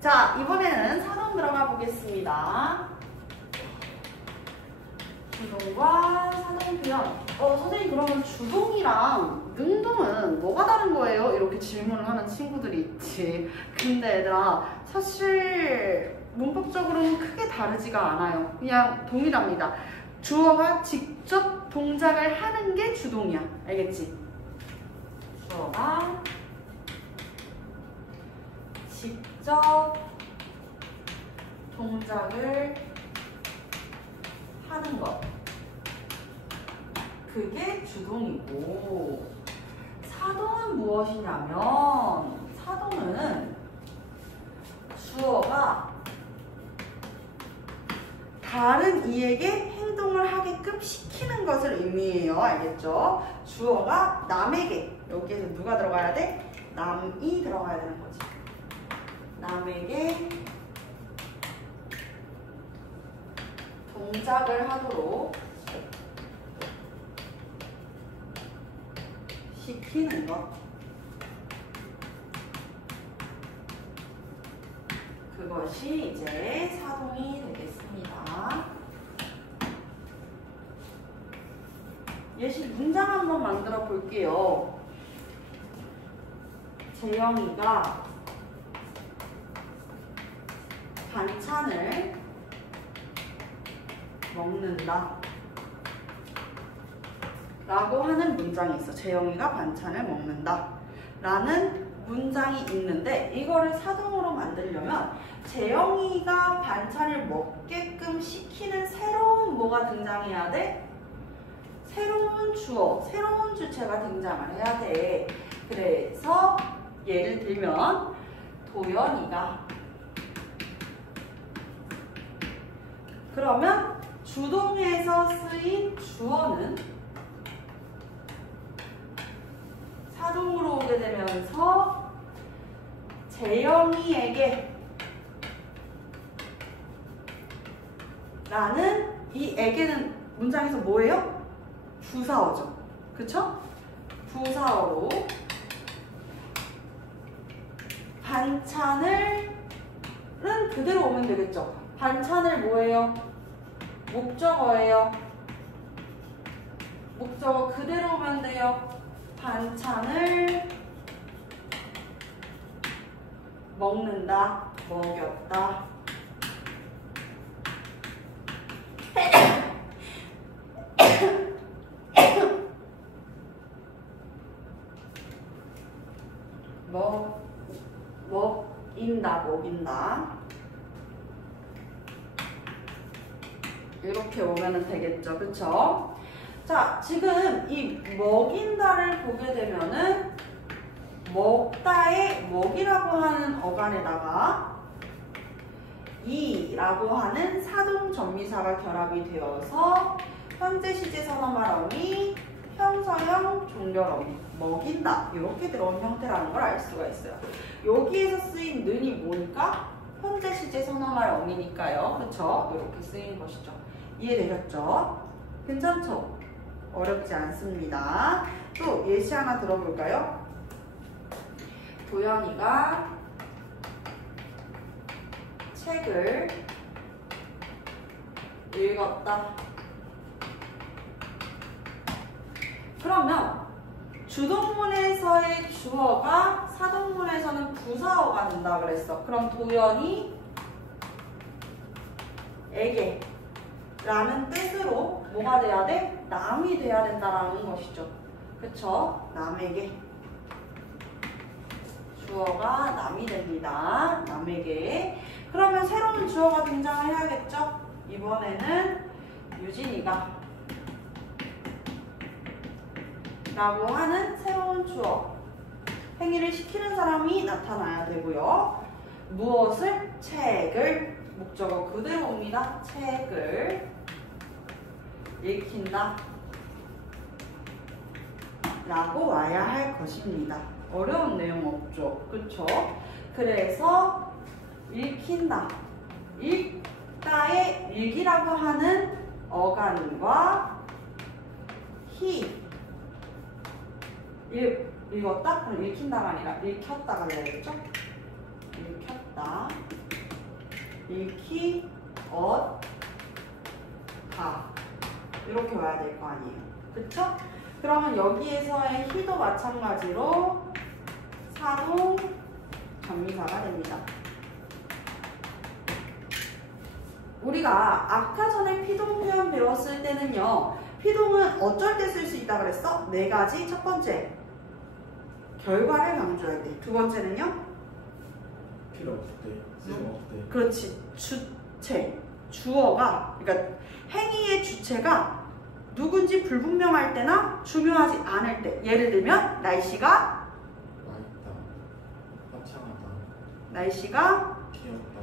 자, 이번에는 사동 들어가 보겠습니다. 주동과 사동 표현. 선생님 그러면 주동이랑 능동은 뭐가 다른 거예요? 이렇게 질문을 하는 친구들이 있지. 근데 얘들아, 사실 문법적으로는 크게 다르지가 않아요. 그냥 동일합니다. 주어가 직접 동작을 하는 게 주동이야. 알겠지? 주어가 직접 동작을 하는 것. 그게 주동이고, 사동은 무엇이냐면, 사동은 주어가 다른 이에게 행동을 하게끔 시키는 것을 의미해요. 알겠죠? 주어가 남에게, 여기에서 누가 들어가야 돼? 남이 들어가야 되는 거지. 남에게 동작을 하도록 시키는 것. 그것이 이제 사동이 되겠습니다. 예시 문장 한번 만들어 볼게요. 재영이가 반찬을 먹는다 라고 하는 문장이 있어. 재영이가 반찬을 먹는다 라는 문장이 있는데, 이거를 사동으로 만들려면 재영이가 반찬을 먹게끔 시키는 새로운 뭐가 등장해야 돼? 새로운 주어, 새로운 주체가 등장을 해야 돼. 그래서 예를 들면 도연이가, 그러면 주동에서 쓰인 주어는 사동으로 오게 되면서 재영이에게 라는 이 에게는 문장에서 뭐예요? 부사어죠. 그쵸? 부사어로 반찬을은 그대로 오면 되겠죠. 반찬을 뭐예요? 목적어예요. 목적어 그대로 오면 돼요. 반찬을 먹는다, 먹였다. 먹인다, 먹인다. 이렇게 오면 되겠죠. 그쵸? 자, 지금 이 먹인다를 보게 되면은 먹다의 먹이라고 하는 어간에다가 이라고 하는 사동 전미사가 결합이 되어서 현재 시제 선어말 어미, 형사형 종결 어미, 먹인다 이렇게 들어온 형태라는 걸 알 수가 있어요. 여기에서 쓰인 는이 뭐니까? 현재 시제 선어말 어미니까요. 그쵸? 이렇게 쓰인 것이죠. 이해되셨죠? 괜찮죠? 어렵지 않습니다. 또 예시 하나 들어볼까요? 도연이가 책을 읽었다. 그러면 주동문에서의 주어가 사동문에서는 부사어가 된다 그랬어. 그럼 도연이 에게 라는 뜻으로 뭐가 돼야 돼? 남이 돼야 된다라는 것이죠. 그쵸? 남에게. 주어가 남이 됩니다. 남에게. 그러면 새로운 주어가 등장을 해야겠죠? 이번에는 유진이가 라고 하는 새로운 주어. 행위를 시키는 사람이 나타나야 되고요. 무엇을? 책을. 목적어 그대로 옵니다. 책을 읽힌다 라고 와야 할 것입니다. 어려운 내용 없죠? 그쵸? 그래서 읽힌다. 읽다의 읽이라고 하는 어간과 히 읽었다? 그럼 읽힌다가 아니라 읽혔다가 되겠죠? 읽혔다. 읽히, 다 이렇게 와야 될 거 아니에요. 그쵸? 그러면 여기에서의 히도 마찬가지로 사동 전미사가 됩니다. 우리가 아까 전에 피동 표현 배웠을 때는요, 피동은 어쩔 때 쓸 수 있다 그랬어? 네 가지. 첫 번째, 결과를 강조할 때. 두 번째는요? 필요 없을 때, 쓸모 없을 때. 그렇지. 주체, 주어가, 그러니까 행위의 주체가 누군지 불분명할 때나 중요하지 않을 때. 예를 들면 날씨가 맑다, 화창하다, 날씨가 개었다.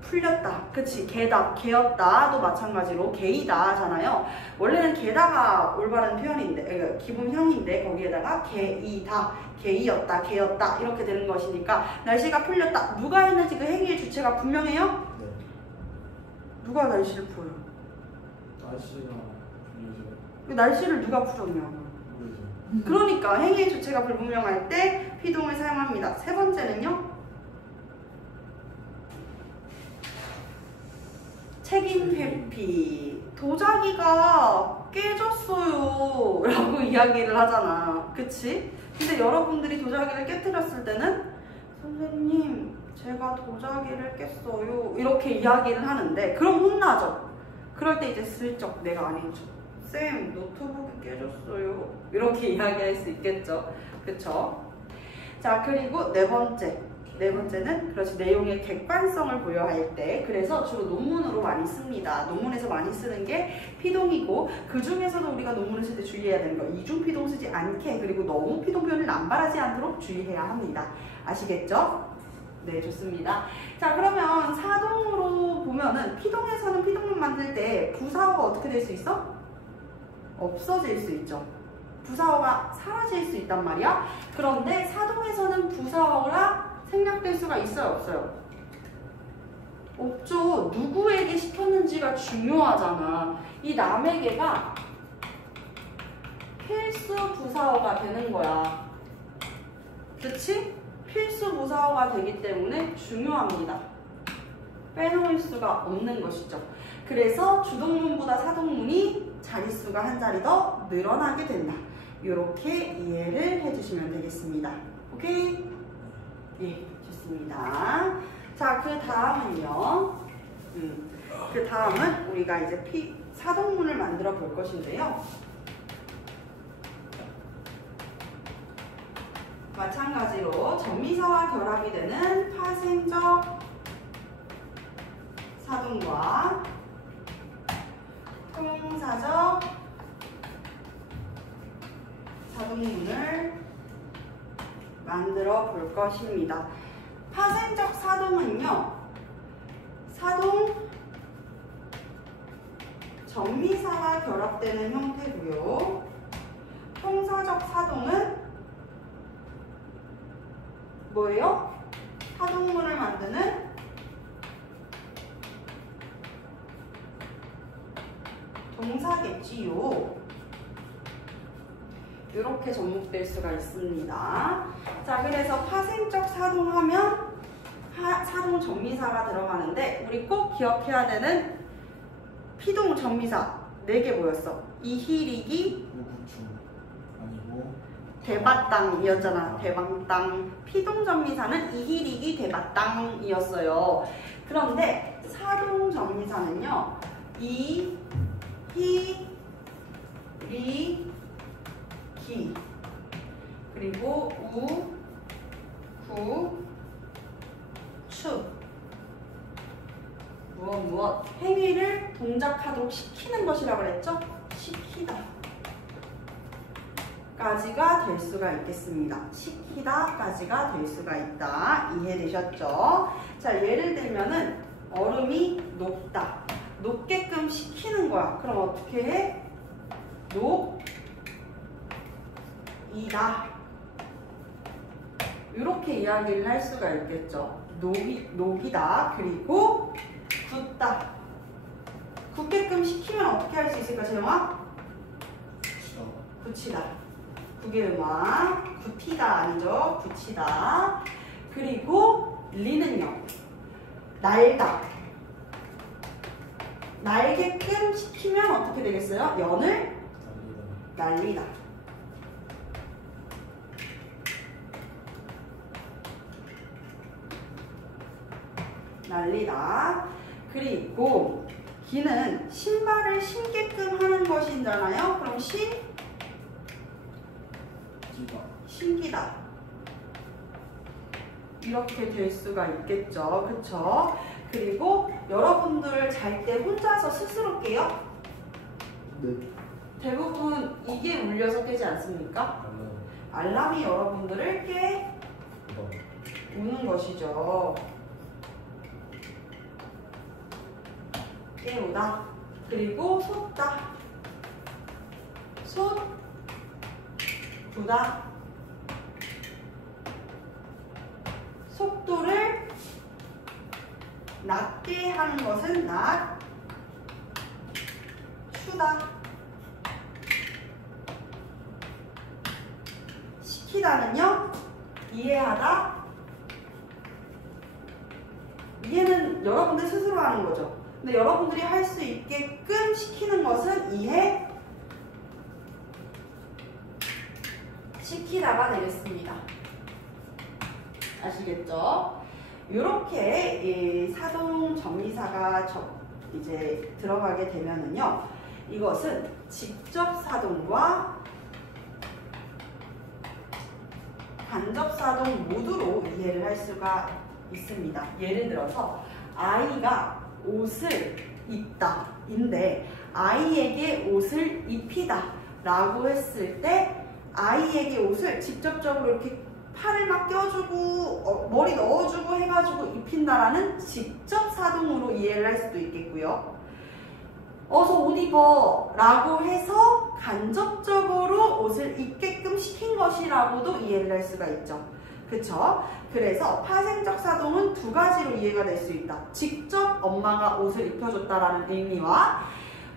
풀렸다. 그치. 개다, 개었다도 마찬가지로 개이다 하잖아요. 원래는 개다가 올바른 표현인데, 그러니까 기본형인데 거기에다가 개이다, 개이었다, 개였다 이렇게 되는 것이니까 날씨가 풀렸다. 누가 했는지 그 행위의 주체가 분명해요? 네. 누가 날씨를 풀어요? 날씨가 풀리죠. 그 날씨를 누가 풀었냐고. 모르죠. 그러니까 행위의 주체가 불분명할 때 피동을 사용합니다. 세 번째는요? 책임 회피. 도자기가 깨졌어요 라고 이야기를 하잖아. 그치? 근데 여러분들이 도자기를 깨뜨렸을 때는 선생님 제가 도자기를 깼어요 이렇게 이야기를 하는데 그럼 혼나죠. 그럴 때 이제 슬쩍 내가 아니죠. 쌤 노트북이 깨졌어요 이렇게 이야기할 수 있겠죠. 그쵸? 자, 그리고 네 번째는 그렇지, 내용의 객관성을 부여할 때. 그래서 주로 논문으로 많이 씁니다. 논문에서 많이 쓰는 게 피동이고, 그 중에서도 우리가 논문을 쓸 때 주의해야 되는 거, 이중 피동 쓰지 않게, 그리고 너무 피동 표현을 남발하지 않도록 주의해야 합니다. 아시겠죠? 네, 좋습니다. 자, 그러면 사동으로 보면은 피동에서는 피동문 만들 때 부사어가 어떻게 될 수 있어? 없어질 수 있죠. 부사어가 사라질 수 있단 말이야. 그런데 사동에서는 부사어가 생략될 수가 있어요, 없어요? 없죠. 누구에게 시켰는지가 중요하잖아. 이 남에게가 필수 부사어가 되는 거야. 그치? 필수 부사어가 되기 때문에 중요합니다. 빼놓을 수가 없는 것이죠. 그래서 주동문보다 사동문이 자릿수가 한 자리 더 늘어나게 된다. 이렇게 이해를 해주시면 되겠습니다. 오케이? 예, 좋습니다. 자, 그 다음은요. 그 다음은 우리가 이제 사동문을 만들어 볼 것인데요. 마찬가지로 전미사와 결합이 되는 파생적 사동과 통사적 사동문을 만들어 볼 것입니다. 파생적 사동은요, 사동 전미사와 결합되는 형태고요. 통사적 사동은 뭐예요? 사동문을 만드는 동사겠지요. 이렇게 접목될 수가 있습니다. 자, 그래서 파생적 사동하면 사동 전미사가 들어가는데 우리 꼭 기억해야 되는 피동 전미사 4개 뭐였어? 이희리기, 우구충 아니고 대바땅이었잖아. 대방땅. 피동 전미사는 이희리기, 대바땅이었어요. 그런데 사동 전미사는요, 이, 희, 리, 기, 그리고 우, 구, 추. 무엇 행위를 동작하도록 시키는 것이라고 그랬죠? 시키다 까지가 될 수가 있겠습니다. 시키다 까지가 될 수가 있다. 이해되셨죠? 자, 예를 들면은 얼음이 녹다. 녹게끔 시키는 거야. 그럼 어떻게 해? 녹이다. 이렇게 이야기를 할 수가 있겠죠. 녹이다. 그리고 굳다. 굳게끔 시키면 어떻게 할 수 있을까, 재영아? 굳히다. 국의 음악. 굳히다 아니죠. 굳히다. 그리고 리는요, 날다. 날게끔 시키면 어떻게 되겠어요? 연을 날리다. 날리다. 그리고 기는 신발을 신게끔 하는 것이잖아요. 그럼 신기다. 이렇게 될 수가 있겠죠. 그쵸? 그리고 여러분들 잘 때 혼자서 스스로 깨요? 네. 대부분 이게 울려서 깨지 않습니까? 알람이 여러분들을 깨우는 것이죠. 깨우다. 그리고 솟다. 솟구다. 속도를 낮게 하는 것은 낮추다. 시키다는요, 이해하다. 이해는 여러분들 스스로 하는 거죠. 근데 여러분들이 할 수 있게끔 시키는 것은 이해 시키다가 되겠습니다. 아시겠죠? 이렇게 사동 전미사가 이제 들어가게 되면은요, 이것은 직접 사동과 간접 사동 모두로 이해를 할 수가 있습니다. 예를 들어서 아이가 옷을 입다 인데 아이에게 옷을 입히다 라고 했을 때 아이에게 옷을 직접적으로 이렇게 팔을 막 껴주고 머리 넣어주고 해가지고 입힌다라는 직접 사동으로 이해를 할 수도 있겠고요. 어서 옷 입어 라고 해서 간접적으로 옷을 입게끔 시킨 것이라고도 이해를 할 수가 있죠. 그쵸? 그래서 파생적 사동은 두 가지로 이해가 될 수 있다. 직접 엄마가 옷을 입혀줬다라는 의미와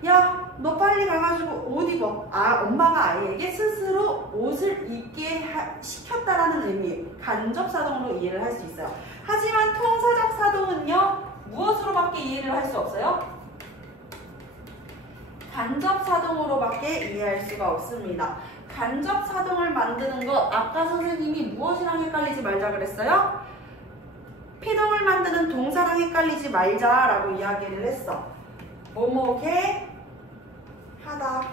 야, 너 빨리 가가지고 옷 입어. 엄마가 아이에게 스스로 옷을 입게 시켰다라는 의미, 간접 사동으로 이해를 할 수 있어요. 하지만 통사적 사동은요, 무엇으로밖에 이해를 할 수 없어요? 간접 사동으로밖에 이해할 수가 없습니다. 간접 사동을 만드는 것, 아까 선생님이 무엇이랑 헷갈리지 말자 그랬어요? 피동을 만드는 동사랑 헷갈리지 말자라고 이야기를 했어. 뭐뭐게 하다.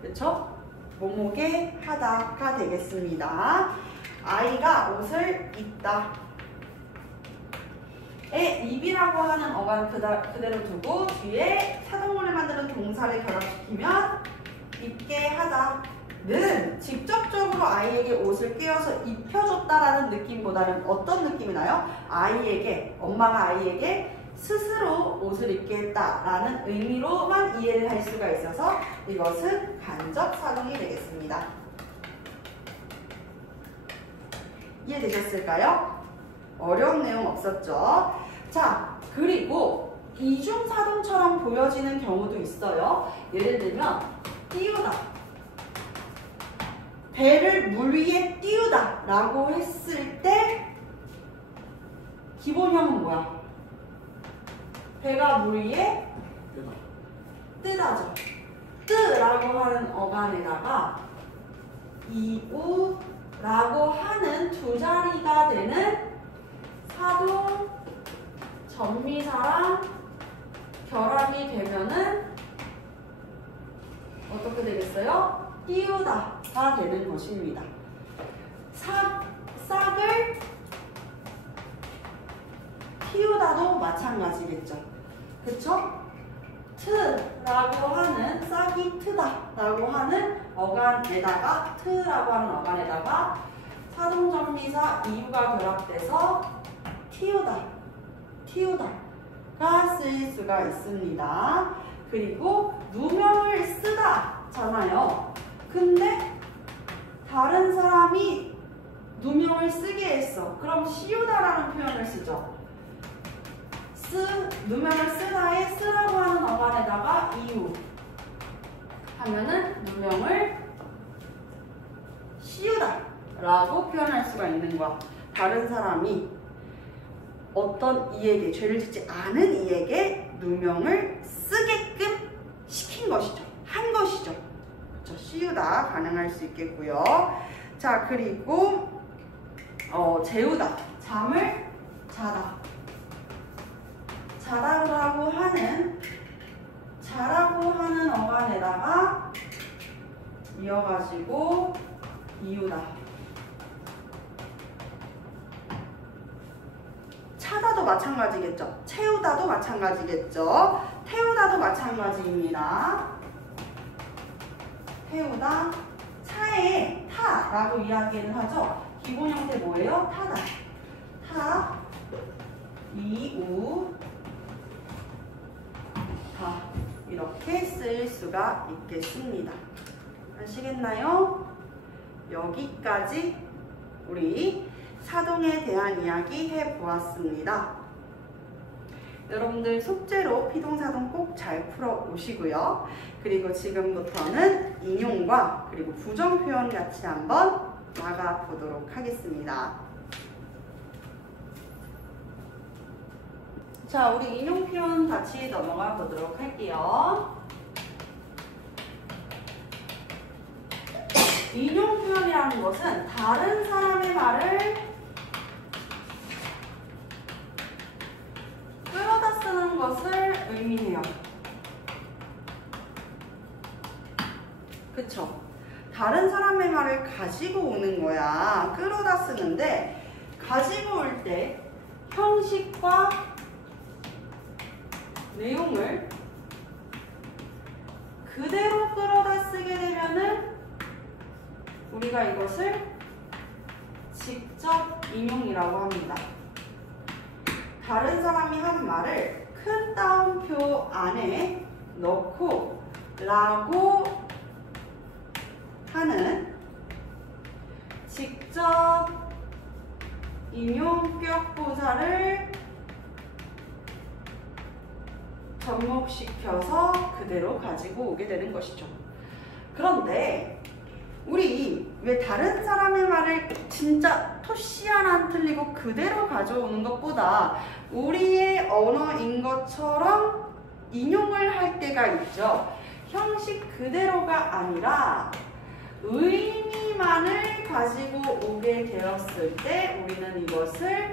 그쵸? 뭐뭐게 하다가 되겠습니다. 아이가 옷을 입다. 입이라고 하는 어간 그대로 두고 뒤에 사동문을 만드는 동사를 결합시키면 입게 하다는 직접적으로 아이에게 옷을 꿰어서 입혀줬다라는 느낌보다는 어떤 느낌이 나요? 엄마가 아이에게 스스로 옷을 입게 했다라는 의미로만 이해를 할 수가 있어서 이것은 간접 사동이 되겠습니다. 이해되셨을까요? 어려운 내용 없었죠? 자, 그리고 이중사동처럼 보여지는 경우도 있어요. 예를 들면 띄우다. 배를 물 위에 띄우다 라고 했을 때 기본형은 뭐야? 배가 물 위에 뜨다죠. 뜨라고 하는 어간에다가 이우라고 하는 두 자리가 되는 사동 전미사랑 결합이 되면은 어떻게 되겠어요? 띄우다가 되는 것입니다. 싹을 띄우다도 마찬가지겠죠. 그쵸? 트라고 하는 싹이 트다라고 하는 어간에다가 트라고 하는 어간에다가 사동전미사 이유가 결합돼서 띄우다가 쓰일 수가 있습니다. 그리고 누명을 쓰다잖아요. 근데 다른 사람이 누명을 쓰게 했어. 그럼 씌우다라는 표현을 쓰죠. 누명을 쓰다에 쓰라고 하는 어간에다가 이유 하면은 누명을 씌우다 라고 표현할 수가 있는 거야. 다른 사람이 어떤 이에게, 죄를 짓지 않은 이에게 누명을 쓰게끔 시킨 것이죠. 한 것이죠. 그렇죠. 씌우다 가능할 수 있겠고요. 자, 그리고 재우다, 잠을 자다. 자라고 하는 어간에다가 이어가지고 이유다. 차다도 마찬가지겠죠. 채우다도 마찬가지겠죠. 태우다도 마찬가지입니다. 태우다. 차에 타라고 이야기를 하죠. 기본 형태 뭐예요? 타다. 타, 이우, 다. 이렇게 쓸 수가 있겠습니다. 아시겠나요? 여기까지 우리 사동에 대한 이야기 해보았습니다. 여러분들 숙제로 피동사동 꼭 잘 풀어 오시고요. 그리고 지금부터는 인용과 그리고 부정 표현 같이 한번 나가 보도록 하겠습니다. 자, 우리 인용 표현 같이 넘어가 보도록 할게요. 인용 표현이라는 것은 다른 사람의 말을 끌어다 쓰는 것을 의미해요. 그쵸? 다른 사람의 말을 가지고 오는 거야. 끌어다 쓰는데, 가지고 올 때 형식과 내용을 그대로 끌어다 쓰게 되면은 우리가 이것을 직접 인용이라고 합니다. 다른 사람이 한 말을 큰 따옴표 안에 넣고 라고 하는 직접 인용격 부사를 접목시켜서 그대로 가지고 오게 되는 것이죠. 그런데 우리 왜 다른 사람의 말을 진짜 토시 하나 안 틀리고 그대로 가져오는 것보다 우리의 언어인 것처럼 인용을 할 때가 있죠. 형식 그대로가 아니라 의미만을 가지고 오게 되었을 때 우리는 이것을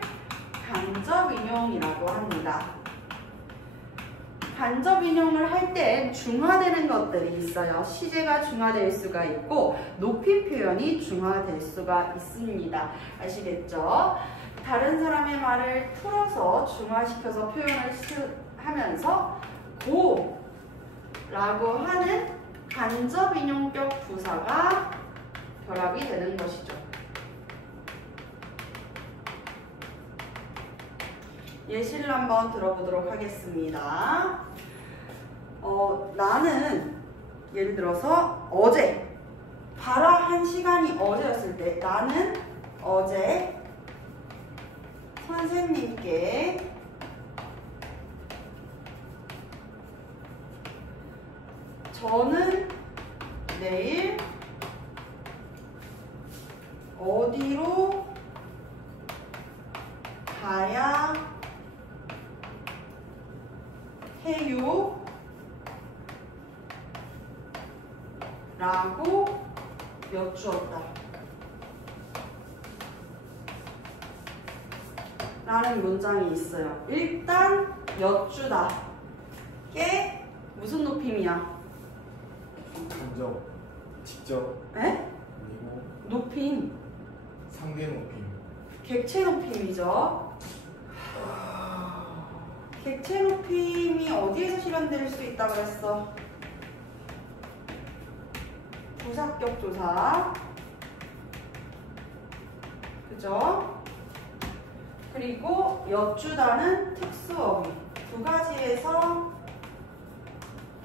간접 인용이라고 합니다. 간접 인용을 할 때 중화되는 것들이 있어요. 시제가 중화될 수가 있고 높임 표현이 중화될 수가 있습니다. 아시겠죠? 다른 사람의 말을 풀어서 중화시켜서 표현을 하면서 고라고 하는 간접 인용격 부사가 결합이 되는 것이죠. 예시를 한번 들어보도록 하겠습니다. 나는 예를 들어서 어제 발화한 시간이 어제였을 때 나는 어제 선생님께 저는 내일 어디로 가야 해요? 라고 여쭈었다. 라는 문장이 있어요. 일단 여쭈다. 게 무슨 높임이야? 간접, 직접, 에? 그리고 높임. 상대 높임. 객체 높임이죠. 객체 높임이 어디에서 실현될 수 있다고 그랬어? 부사격 조사. 그죠? 그리고 여쭈다는 특수어휘. 두 가지에서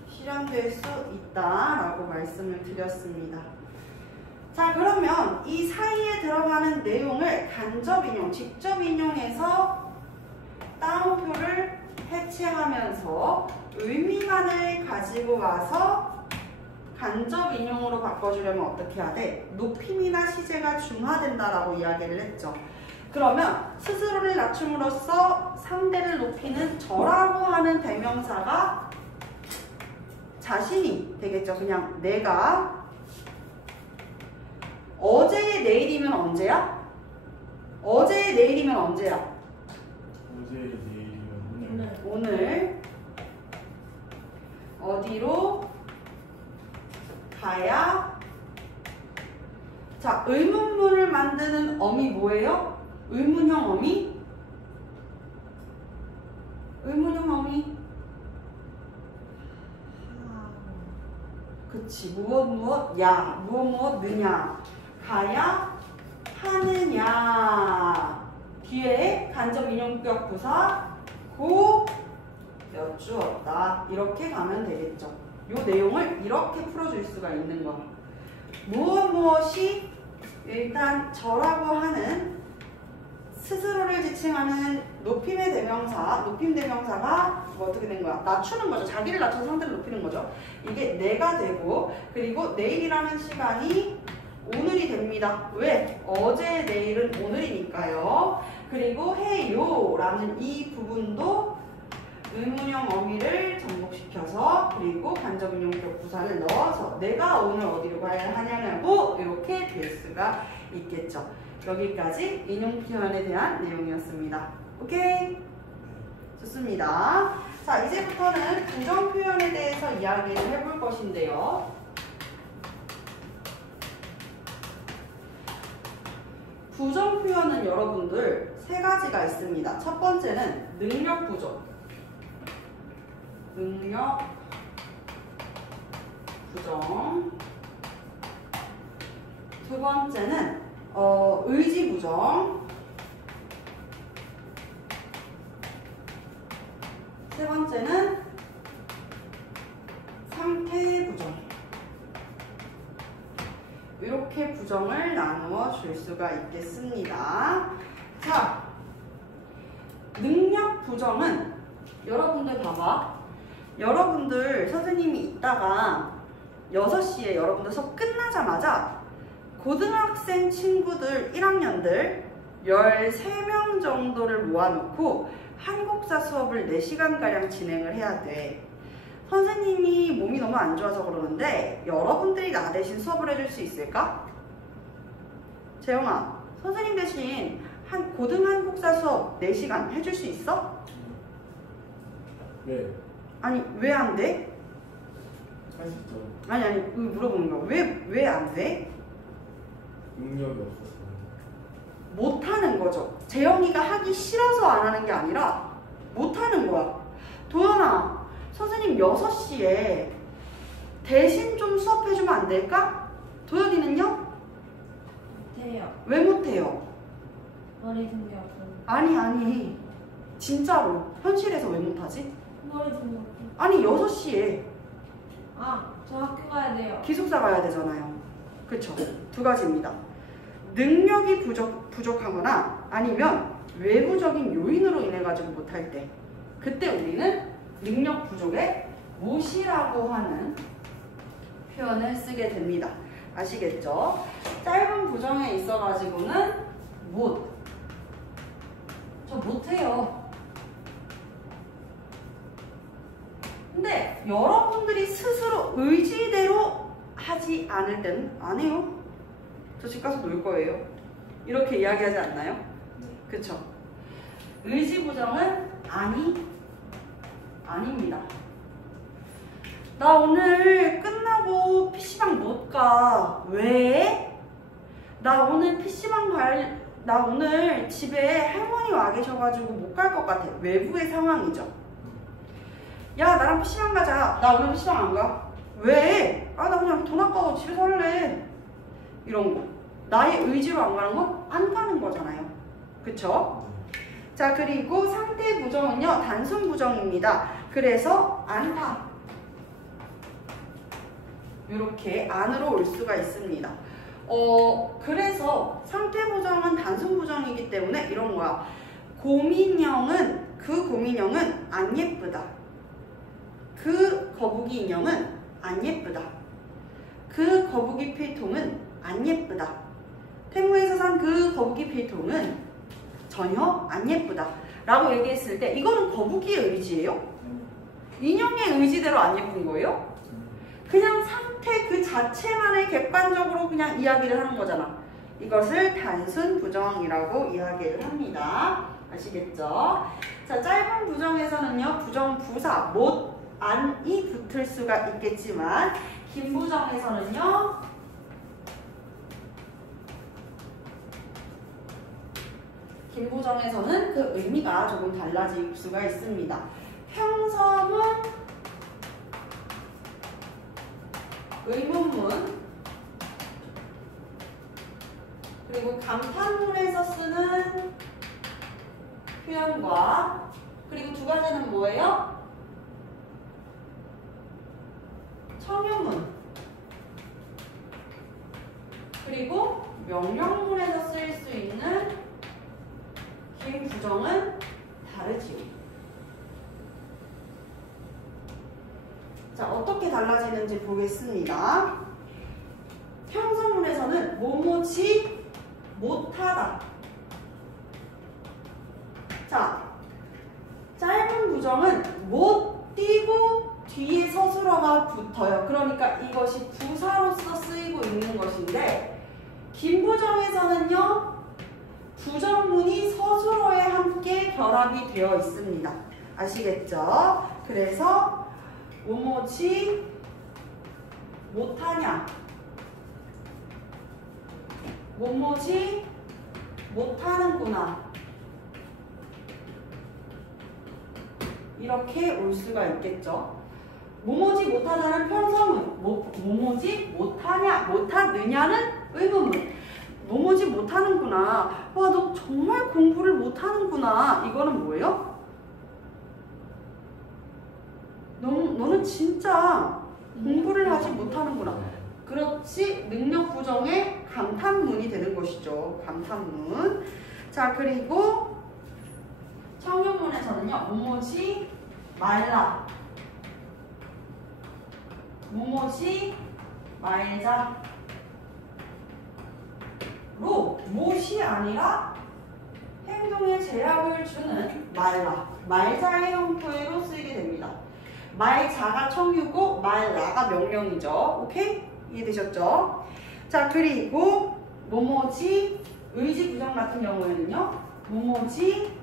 실현될 수 있다라고 말씀을 드렸습니다. 자, 그러면 이 사이에 들어가는 내용을 간접 인용, 직접 인용해서 따옴표를 해체하면서 의미만을 가지고 와서 간접 인용으로 바꿔주려면 어떻게 해야 돼? 높임이나 시제가 중화된다라고 이야기를 했죠. 그러면 스스로를 낮춤으로써 상대를 높이는 저라고 하는 대명사가 자신이 되겠죠. 그냥 내가. 어제의 내일이면 언제야? 어제의 내일이면 언제야? 어제 내일이면 오늘. 오늘. 어디로 가야? 자, 의문문을 만드는 어미 뭐예요? 의문형 어미? 의문형 어미. 그치. 무엇 야. 무엇 느냐. 가야 하느냐. 뒤에 간접 인용격 부사 고 몇 주었다. 이렇게 가면 되겠죠. 요 내용을 이렇게 풀어줄 수가 있는 거야. 무엇이 일단 저라고 하는 스스로를 지칭하는 높임의 대명사, 높임 대명사가 뭐 어떻게 된 거야? 낮추는 거죠. 자기를 낮춰서 상대를 높이는 거죠. 이게 내가 되고, 그리고 내일이라는 시간이 오늘이 됩니다. 왜? 어제 내일은 오늘이니까요. 그리고 해요 라는 이 부분도 의문형 어미를 접목시켜서 그리고 간접인용격 부사를 넣어서 내가 오늘 어디로 가야 하냐고 이렇게 될 수가 있겠죠. 여기까지 인용 표현에 대한 내용이었습니다. 오케이? 좋습니다. 자, 이제부터는 부정 표현에 대해서 이야기를 해볼 것인데요. 부정 표현은 여러분들 세 가지가 있습니다. 첫 번째는 능력 부정. 능력 부정. 두 번째는 의지 부정. 세 번째는 상태 부정. 이렇게 부정을 나누어 줄 수가 있겠습니다. 자, 능력 부정은 여러분들 봐봐. 여러분들 선생님이 이따가 6시에 여러분들 수업 끝나자마자 고등학생 친구들 1학년들 13명 정도를 모아놓고 한국사 수업을 4시간가량 진행을 해야 돼. 선생님이 몸이 너무 안 좋아서 그러는데 여러분들이 나 대신 수업을 해줄 수 있을까? 재영아, 선생님 대신 고등 한국사 수업 4시간 해줄 수 있어? 네. 아니, 왜 안 돼? 할 수 있죠. 아니, 물어보는 거야. 왜 안 돼? 능력이 없어서. 못하는 거죠. 재영이가 하기 싫어서 안 하는 게 아니라 못하는 거야. 도연아, 선생님 6시에 대신 좀 수업해주면 안 될까? 도연이는요? 못해요. 왜 못해요? 머리 든 게 없어요. 아니 진짜로 현실에서 왜 못하지? 머리 든 게 없어요. 아니 6시에 아, 저 학교 가야 돼요. 기숙사 가야 되잖아요. 그쵸? 두 가지입니다. 능력이 부족하거나 아니면 외부적인 요인으로 인해 가지고 못할 때, 그때 우리는 능력 부족의 못이라고 하는 표현을 쓰게 됩니다. 아시겠죠? 짧은 부정에 있어 가지고는 못. 저 못해요. 근데 여러분들이 스스로 의지대로 하지 않을 때는 안 해요. 저 집 가서 놀 거예요. 이렇게 이야기하지 않나요? 그쵸? 의지 부정은 아닙니다. 나 오늘 끝나고 PC방 못 가. 왜? 나 오늘 나 오늘 집에 할머니 와 계셔가지고 못 갈 것 같아. 외부의 상황이죠. 야, 나랑 PC방 가자. 나 오늘 PC방 안 가. 왜? 아, 나 그냥 돈 아까워 집에서 할래. 이런 거. 나의 의지로 안 가는 건 안 가는 거잖아요. 그쵸? 자, 그리고 상태 부정은요, 단순 부정입니다. 그래서 안 가. 이렇게 안으로 올 수가 있습니다. 그래서 상태 부정은 단순 부정이기 때문에 이런 거야. 그 고민형은 안 예쁘다. 그 거북이 인형은 안 예쁘다. 그 거북이 필통은 안 예쁘다. 태무에서 산 그 거북이 필통은 전혀 안 예쁘다. 라고 얘기했을 때 이거는 거북이의 의지예요? 인형의 의지대로 안 예쁜 거예요? 그냥 상태 그 자체만을 객관적으로 그냥 이야기를 하는 거잖아. 이것을 단순 부정이라고 이야기를 합니다. 아시겠죠? 자, 짧은 부정에서는요, 부정 부사, 못, 안이 붙을 수가 있겠지만, 긴 부정에서는요, 긴 부정에서는 그 의미가 조금 달라질 수가 있습니다. 평서문, 의문문, 그리고 감탄문에서 쓰는 표현과 그리고 두 가지는 뭐예요? 청유문 그리고 명령문에서 쓰일 수 있는 긴 부정은 다르지요. 자, 어떻게 달라지는지 보겠습니다. 평서문에서는 뭐뭐지 못하다. 자, 짧은 부정은 못 띄고 뒤에 서술어가 붙어요. 그러니까 이것이 부사로서 쓰이고 있는 것인데, 긴 부정에서는요, 부정문이 서술어에 함께 결합이 되어 있습니다. 아시겠죠? 그래서 뭐뭐지 못하냐, 뭐뭐지 못하는구나, 이렇게 올 수가 있겠죠. 뭐뭐지 못하다는 편성문, 뭐뭐지 못하냐, 못하느냐는 의문문. 뭐뭐지 못하는구나, 와 너 정말 공부를 못하는구나, 이거는 뭐예요? 너는 진짜 공부를 하지 못하는구나. 그렇지, 능력 부정의 감탄문이 되는 것이죠. 감탄문. 자, 그리고 청유문에서는요, 뭐뭐지 말라, 뭐뭐지 말자 로 못이 아니라 행동에 제약을 주는 말라, 말자의 형태로 쓰이게 됩니다. 말자가 청유고 말라가 명령이죠. 오케이? 이해되셨죠? 자, 그리고 뭐뭐지 의지 부정 같은 경우에는요, 뭐뭐지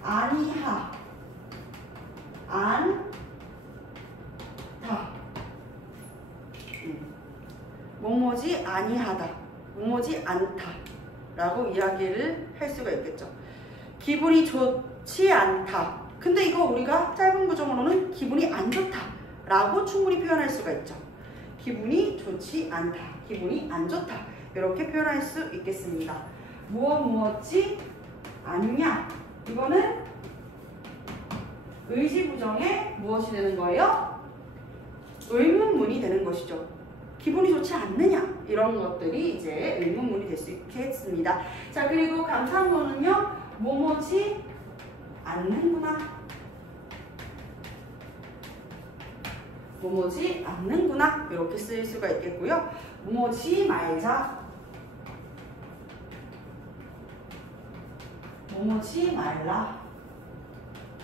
아니하, 안다, 뭐뭐지 아니하다, 뭐뭐지 않다 라고 이야기를 할 수가 있겠죠. 기분이 좋지 않다. 근데 이거 우리가 짧은 부정으로는 기분이 안 좋다 라고 충분히 표현할 수가 있죠. 기분이 좋지 않다, 기분이 안 좋다, 이렇게 표현할 수 있겠습니다. 무엇지 않냐, 이거는 의지 부정에 무엇이 되는 거예요? 의문문이 되는 것이죠. 기분이 좋지 않느냐, 이런 것들이 이제 의문문이 될 수 있겠습니다. 자, 그리고 감탄문은요, 뭐뭐지 않는구나, 뭐뭐지 않는구나, 이렇게 쓰일 수가 있겠고요. 뭐뭐지 말자, 뭐뭐지 말라,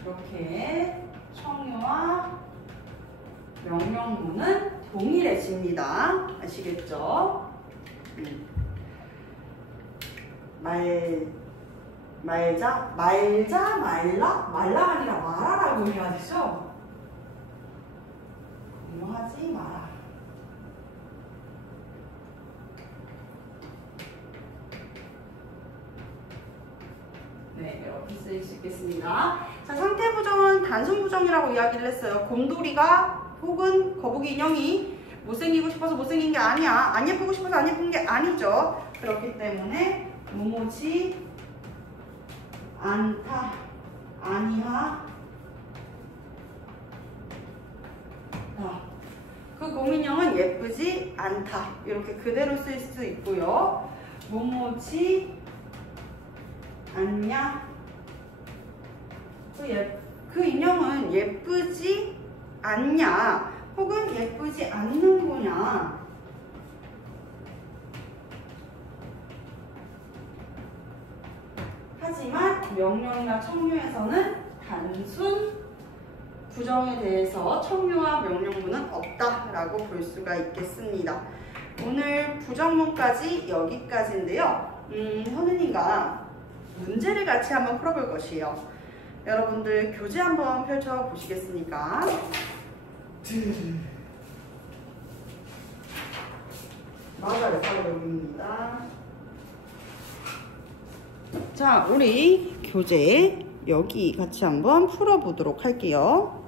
이렇게 청유와 명령문은 동일해집니다. 아시겠죠? 말자, 말라, 말라가 아니라 말하라고 해야 되죠? 공부하지 마라. 네, 이렇게 쓰일 수 있겠습니다. 자, 상태 부정은 단순 부정이라고 이야기를 했어요. 곰돌이가 혹은 거북이 인형이 못생기고 싶어서 못생긴 게 아니야, 안 예쁘고 싶어서 안 예쁜 게 아니죠. 그렇기 때문에 뭐뭐지 않다, 아니하, 그 곰인형은 예쁘지 않다, 이렇게 그대로 쓸 수 있고요. 뭐뭐지 않냐, 그 인형은 예쁘지 않냐 혹은 예쁘지 않는구냐, 하지만 명령이나 청유에서는 단순 부정에 대해서 청유와 명령문은 없다라고 볼 수가 있겠습니다. 오늘 부정문까지 여기까지인데요. 선생님과 문제를 같이 한번 풀어볼 것이에요. 여러분들 교재 한번 펼쳐보시겠습니까? 맞아요, 바로 여기입니다. 자, 우리 교재 여기 같이 한번 풀어보도록 할게요.